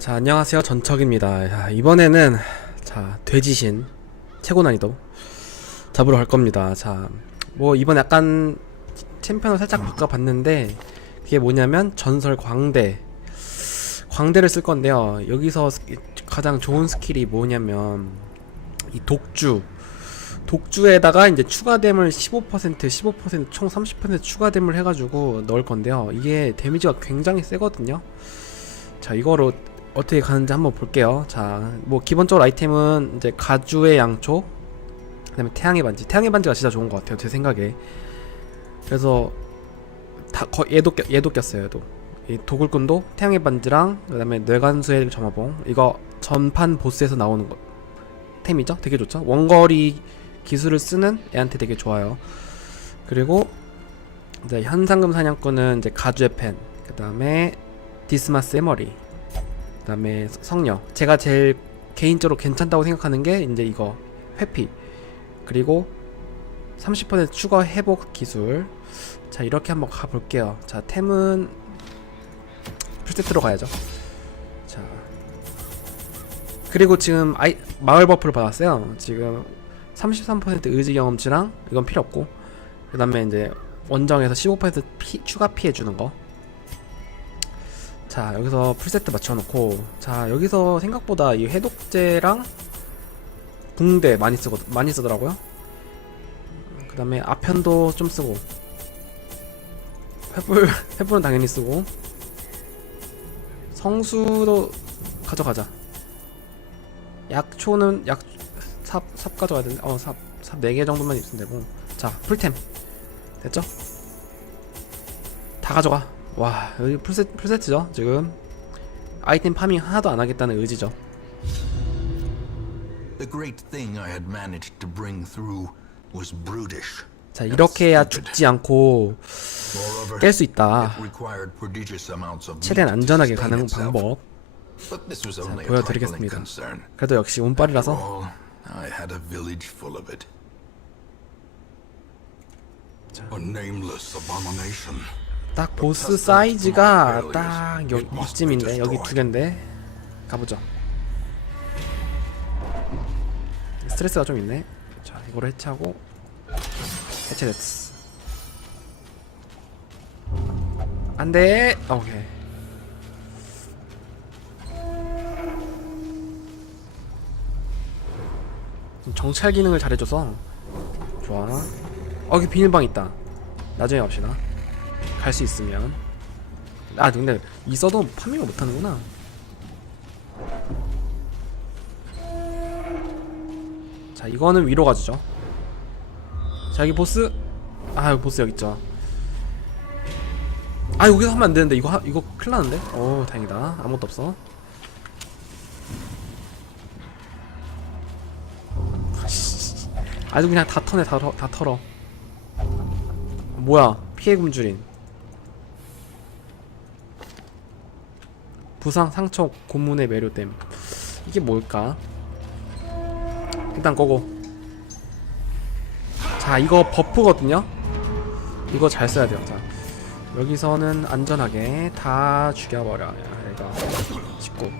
자 안녕하세요. 전척입니다. 자, 이번에는 자 돼지신 최고 난이도 잡으러 갈 겁니다. 자뭐 이번 약간 챔피언을 살짝 바꿔봤는데 그게 뭐냐면 전설 광대. 광대를 쓸 건데요. 여기서 스- 가장 좋은 스킬이 뭐냐면 이 독주. 독주에다가 이제 추가댐을 15% 15%총 30% 추가댐을 해가지고 넣을 건데요. 이게 데미지가 굉장히 세거든요. 자 이거로 어떻게 가는지 한번 볼게요. 자, 뭐 기본적으로 아이템은 이제 가주의 양초, 그다음에 태양의 반지. 태양의 반지가 진짜 좋은 것 같아요, 제 생각에. 그래서 다 거, 얘도 꼈, 얘도 꼈어요, 얘도. 이 도굴꾼도 태양의 반지랑 그다음에 뇌관수의 점화봉. 이거 전판 보스에서 나오는 거 템이죠? 되게 좋죠. 원거리 기술을 쓰는 애한테 되게 좋아요. 그리고 이제 현상금 사냥꾼은 이제 가주의 펜, 그다음에 디스마스의 머리. 그다음에 성녀. 제가 제일 개인적으로 괜찮다고 생각하는 게 이제 이거 회피. 그리고 30% 추가 회복 기술. 자 이렇게 한번 가 볼게요. 자 템은 풀세트로 가야죠. 자. 그리고 지금 아이 마을 버프를 받았어요. 지금 33% 의지 경험치랑 이건 필요 없고. 그 다음에 이제 원정에서 15% 피, 추가 피해 주는 거 자 여기서 풀세트 맞춰놓고 자 여기서 생각보다 이 해독제랑 붕대 많이 쓰거 많이 쓰더라고요. 그 다음에 아편도 좀 쓰고 횃불 횃불은 당연히 쓰고 성수도 가져가자. 약초는 약 삽삽 삽 가져가야 되는데 어삽 삽 4개 정도만 있으면 되고. 자 풀템. 됐죠? 다 가져가 와 여기 풀세, 풀세트죠 지금 아이템 파밍 하나도 안 하겠다는 의지죠 The great thing I had managed to bring through was brutish. 자 이렇게 해야 죽지 않고 깰 수 있다 최대한 안전하게 가는. 방법 a 보여드리겠습니다. 그래도 역시 운빨이라서 All, 딱 보스 사이즈가 딱 여기 이쯤인데 여기 두 개인데. 가보죠. 스트레스가 좀 있네. 자 이거로 해체하고 해체됐어. 안돼! 오케이. 좀 정찰 기능을 잘해줘서 좋아. 어 여기 비밀방 있다. 나중에 갑시다 갈 수 있으면. 아 근데 있어도 파밍을 못하는구나. 자 이거는 위로 가주죠. 자 여기 보스. 아 여기 보스 여기 있죠. 아 여기서 하면 안 되는데. 이거 하, 이거 큰일 나는데? 오 다행이다. 아무것도 없어. 아주 그냥 다 터네 다, 터- 다 털어. 뭐야? 피해 굶주린 부상 상처 고문의 매료됨. 이게 뭘까? 일단 꺼고. 자 이거 버프거든요? 이거 잘 써야 돼요. 자 여기서는 안전하게 다 죽여버려 얘가 짓고.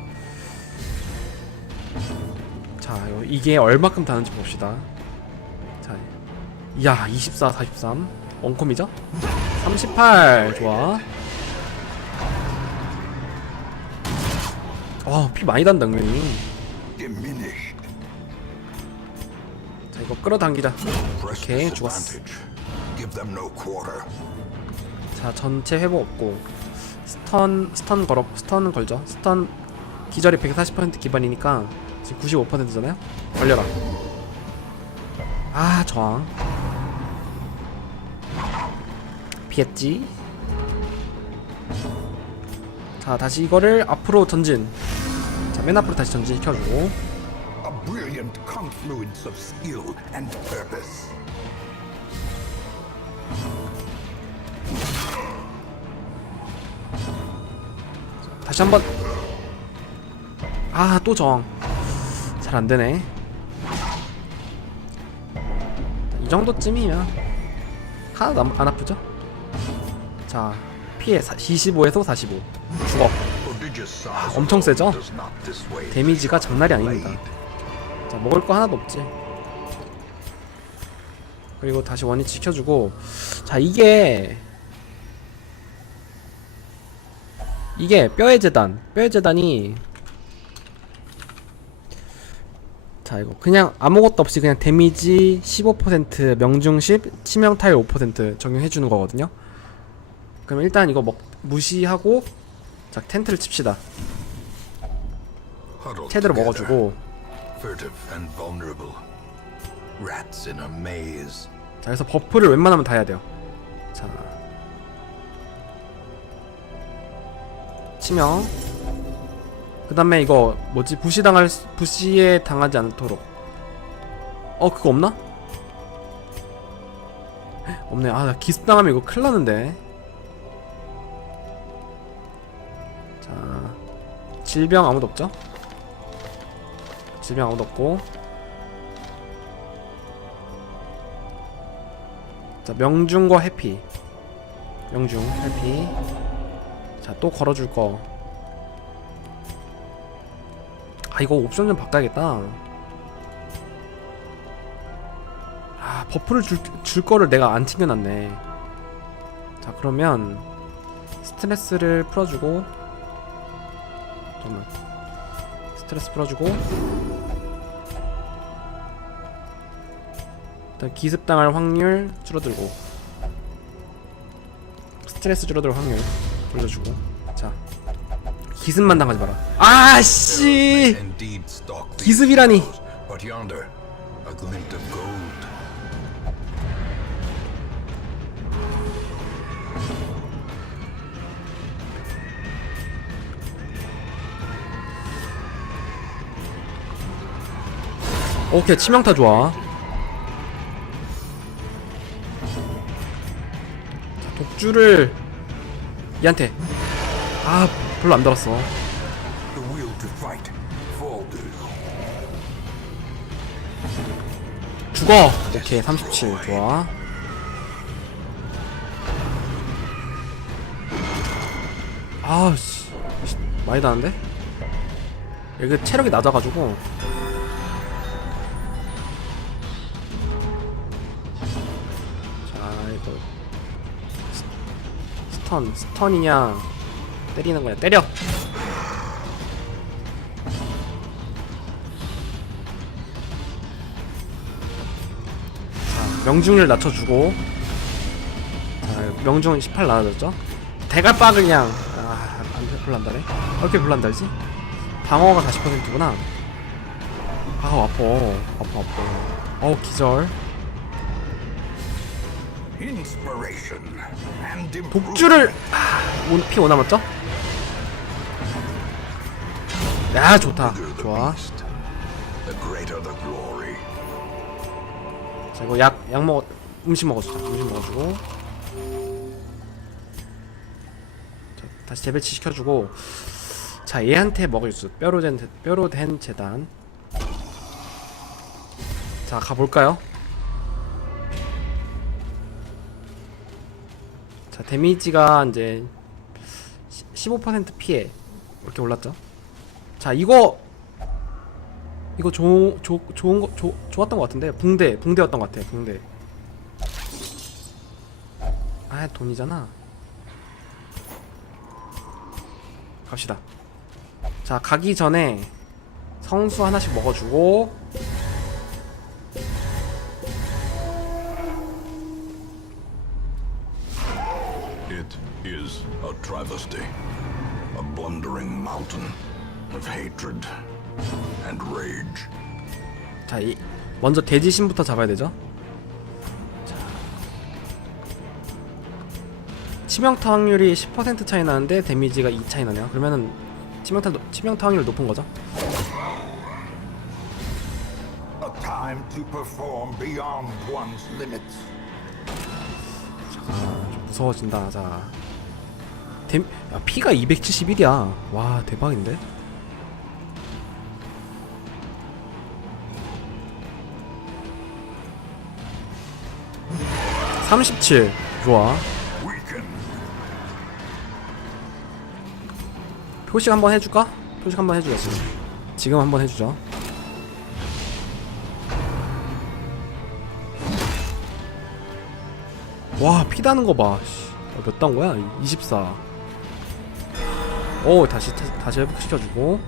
자 요- 이게 얼마큼 다는지 봅시다. 자 이야 24 43 원콤이죠? 38 좋아 어피 많이 단다 은근히. 자 이거 끌어당기자. 오케이 죽었어. 자 전체 회복 없고. 스턴 스턴 걸어 스턴은 걸죠. 스턴 기절이 140% 기반이니까 지금 95%잖아요? 걸려라. 아 저항. 피했지? 자 다시 이거를 앞으로 전진 자 맨 앞으로 다시 전진 시켜주고 A brilliant confluence of skill and purpose. 다시 한번 아또 저항 잘 안되네 이 정도쯤이면 하나도 안, 안 아프죠? 자 피해 25에서 45 죽어 엄청 세죠? 데미지가 장난이 아닙니다. 자 먹을 거 하나도 없지. 그리고 다시 원위 지켜주고 자 이게 이게 뼈의 재단 뼈의 재단이 자 이거 그냥 아무것도 없이 그냥 데미지 15% 명중 10 치명 타일 5% 적용해 주는 거거든요 그럼 일단 이거 먹 무시하고 자 텐트를 칩시다. 체대로 먹어주고. 자 그래서 버프를 웬만하면 다 해야 돼요. 자. 치명. 그 다음에 이거 뭐지? 부시당할 수- 부시에 당하지 않도록. 어 그거 없나? 없네. 아나 기습당하면 이거 큰일 나는데 질병 아무도 없죠? 질병 아무도 없고. 자 명중과 해피. 명중 해피. 자 또 걸어줄 거. 아 이거 옵션 좀 바꿔야겠다. 아 버프를 줄, 줄 거를 내가 안 챙겨놨네. 자 그러면 스트레스를 풀어주고 잠깐만. 스트레스 풀어주고. 일단 기습당할 확률 줄어들고. 스트레스 줄어들 확률 올려주고. 자 기습만 당하지 마라. 아씨! 기습이라니 오케이 치명타 좋아. 자, 독주를 얘한테. 아 별로 안 들었어. 죽어. 오케이 37 좋아. 아씨. 많이 나는데? 여기 체력이 낮아가지고 스턴 스턴이냐? 때리는 거냐? 때려! 명중률 낮춰주고. 자 명중 18 나눠졌죠? 대갈빠 그냥. 아안 별로 안 달해 왜 이렇게 별로 안 달지? 방어가 40%구나. 아 아파 아파 아파 어우 기절. Inspiration. 독주를 아, 피 5 남았죠? 야 좋다 좋아. 자 이거 약, 약 먹어 음식 먹어주자 음식 먹어주고 자, 다시 재배치 시켜주고 자 얘한테 먹을 수 뼈로 된 뼈로 된 재단 자 가볼까요? 자 데미지가 이제 15% 피해 이렇게 올랐죠. 자 이거 이거 조, 조, 좋은 거 조, 좋았던 것 같은데? 붕대 붕대였던 것 같아 붕대. 아 돈이잖아. 갑시다. 자 가기 전에 성수 하나씩 먹어주고 It is a travesty. A blundering mountain of hatred and rage. 자 이, 먼저 돼지신부터 잡아야 되죠 자. 치명타 확률이 10% 차이 나는데 데미지가 2 차이 나네요 그러면은 치명타 치명타 확률 높은 거죠 A time to perform beyond one's limits. 좀 무서워진다. 자, 댐, 야, 피가 271이야. 와, 대박인데? (37) 좋아. 표식 한번 해줄까? 표식 한번 해주겠어. 지금 한번 해주죠. 와 피다는 거 봐. 씨. 어, 몇단 거야? 24. 오 다시 태- 다시 회복시켜주고.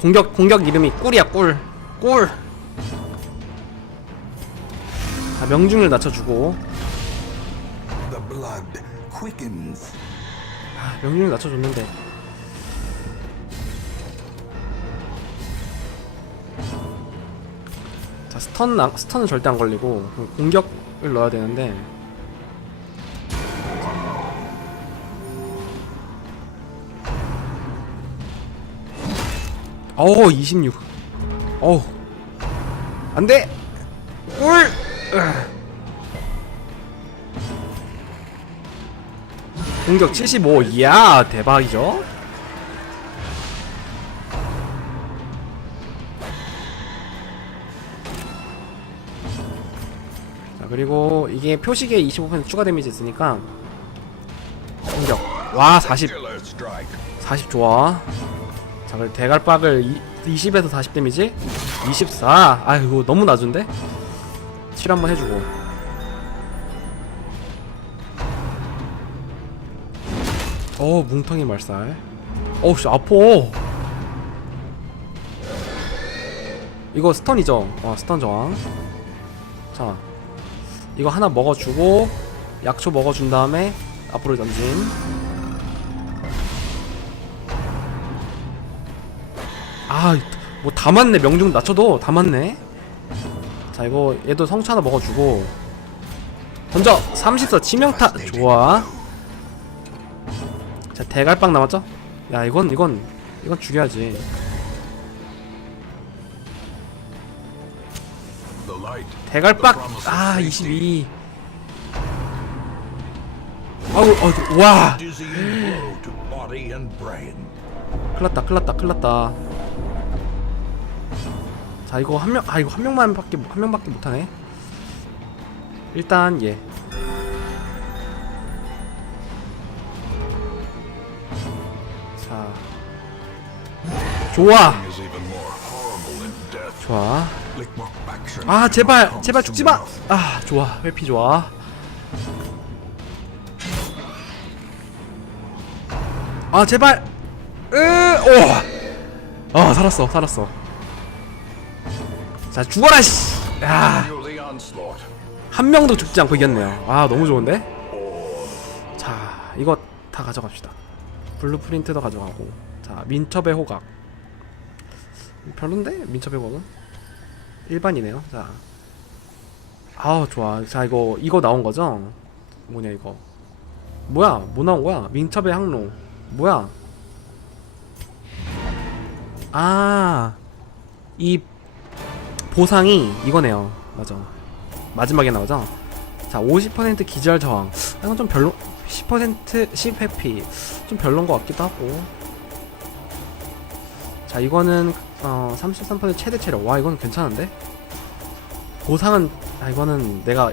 공격 공격 이름이 꿀이야 꿀. 꿀. 자 명중률 낮춰주고. 아, 명중률 낮춰줬는데. 자 스턴 안- 스턴은 절대 안 걸리고 공격을 넣어야 되는데. 어우 26. 어우 안돼. 꿀. 공격 75. 이야 대박이죠. 그리고 이게 표식에 25% 추가 데미지 있으니까 공격. 와 40. Killer strike. 40 좋아. 자, 그리고 대갈박을 이, 20에서 40 데미지? 24. 아, 이거 너무 낮은데? 7 한번 해주고. 어, 뭉텅이 말살. 어우, 씨, 아파. 이거 스턴이죠? 어, 스턴 저항. 자, 이거 하나 먹어주고, 약초 먹어준 다음에, 앞으로 전진. 아, 뭐 다 맞네. 명중 낮춰도 다 맞네. 자, 이거 얘도 성차 하나 먹어주고 던져 34 치명타 좋아. 자, 대갈빵 남았죠? 야, 이건 이건 이건 죽여야지. 대갈빵 아, 22. 아우, 어, 와. 큰났다, 큰났다, 큰났다. 자, 이거 한 명, 아, 이거 한 명만 밖에 한 명밖에 못하네. 일단 얘. 자, 좋아. 좋아. 아, 제발, 제발 죽지 마. 아, 좋아, 회피 좋아. 아, 제발. 으, 오. 아, 살았어, 살았어. 자, 죽어라 씨. 야. 한 명도 죽지 않고 이겼네요. 아, 너무 좋은데? 자, 이거 다 가져갑시다. 블루프린트도 가져가고. 자, 민첩의 호각. 별론데? 민첩의 호각은? 일반이네요. 자. 아우, 좋아. 자, 이거, 이거 나온 거죠? 뭐냐, 이거. 뭐야? 뭐 나온 거야? 민첩의 항로. 뭐야? 아, 이 보상이 이거네요. 맞아. 마지막에 나오죠? 자, 50% 기절 저항. 아, 이건 좀 별로, 10% 10회피. 좀 별론 것 같기도 하고. 자, 이거는, 어, 33% 최대 체력. 와, 이건 괜찮은데? 보상은, 아, 이거는 내가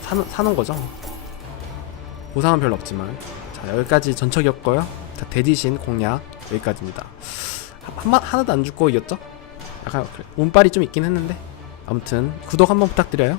사는, 사는 거죠? 보상은 별로 없지만. 자, 여기까지 전척이었고요. 자, 대지신 공략. 여기까지입니다. 한, 한, 하나도 안 죽고 이겼죠? 약간, 그래. 운빨이 좀 있긴 했는데. 아무튼, 구독 한번 부탁드려요.